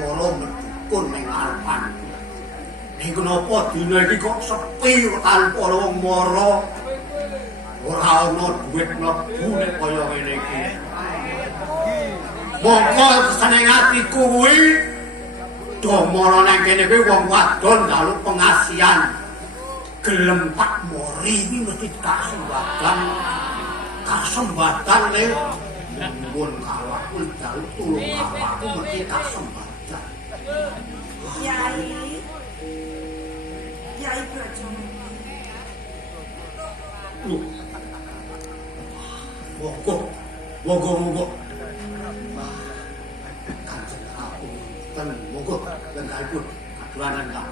mara medhukun ning arepan. Ning kenapa dina iki kok sepi tanpa wong mara? Ora ana dhuwit mlebu nek kaya ngene iki. Monggo seneng ati kuwi do mara nang kene kuwi wong wadon dalu pengasihan. Gelem tak mori iki mesti kasembatan le pun karo aku dalu tulung karo aku mesti kasembatan. Yai Brajono. Monggo. Kanjeng aku ten monggo lenggahipun adulanan ta.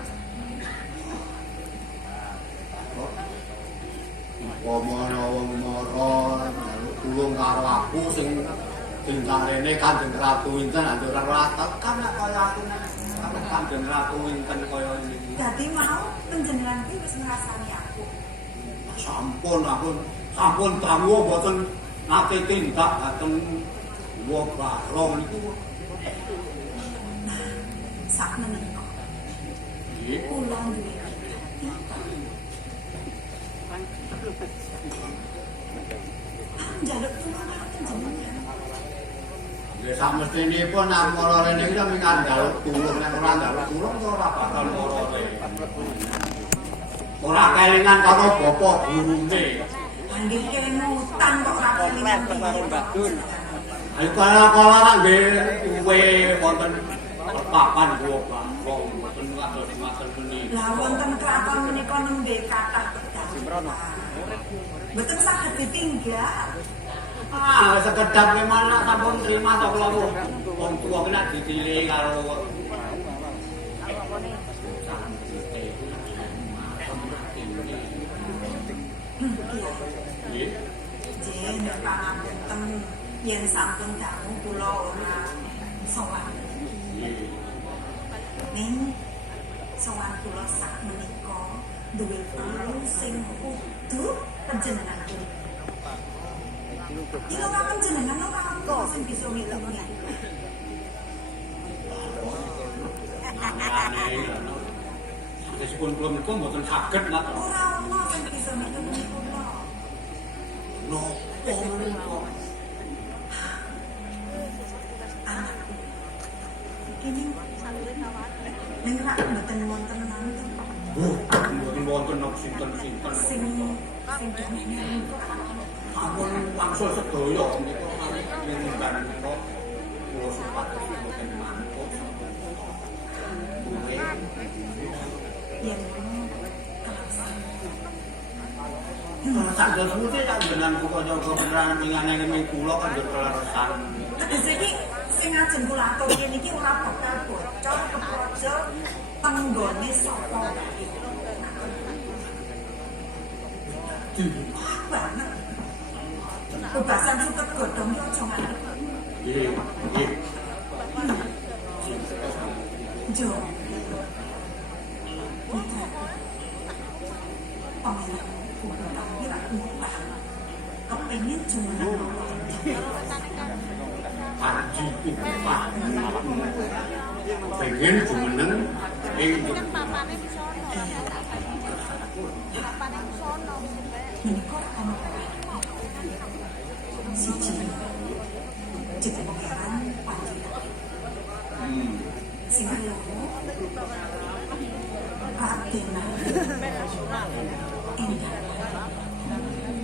Pomana wong mara tulung karo aku sing dintarene Kanjeng Ratu Winten andur ora tekan kaya aku karo Kanjeng Ratu Winten kaya niki. Dadi mau panjenengan iki wis ngrasani aku. Sampun tamu mboten nate tindak dateng wong barong niku. Sak menika. Nggih. Kula duwe njaluk tulung panjenengan. Nggih samestinipun namara rene iki mung njaluk tulung nek ora njaluk tulung ora bakal mara rene. Ora kelingan karo bapak gurune. Nggih kelingan utang kok ora kelingan Mbak Dun. Ayo kala-kala nggih kuwe wonten papan kula wong mboten kados maten meni. Lah wonten kraton menika nembe kathah Simrono. Mboten saged ditinggal. Sekedap memang sampun terima to kula wong tuwa kena dicili karo Jen pangapunten yen sampun dangu kula ora sowan. Ning sowan kula sak menika duwe perlu sing kudu panjenengan kuwi. Iki ora panjenengan ora kok sing bisa ngilangnya. Desipun kula menika mboten saged napa. Ora ana sing bisa ngilangnya kula. Nopo menika? Iki salure kawat. Ning rak mboten wonten nanten. Mboten wonten sinten-sinten. Sing dene ampun wangsul sedaya menika ning ngundang menika kula supados mboten mantuk. Yen Sandos mesti tak jenengan kok beneran ngene kula kan keleresan. Tegese iki sing ajeng kula aturi niki ora bakal bocor kepraja tenggone sapa wae. Banget. Bebasan suket godhong yo aja nganti. Nggih. Jo. Kepengin jumeneng Panji Upah pengen jumeneng ing papane sono menika ana siji jeneng pangeran Panji sing loro Raden Indah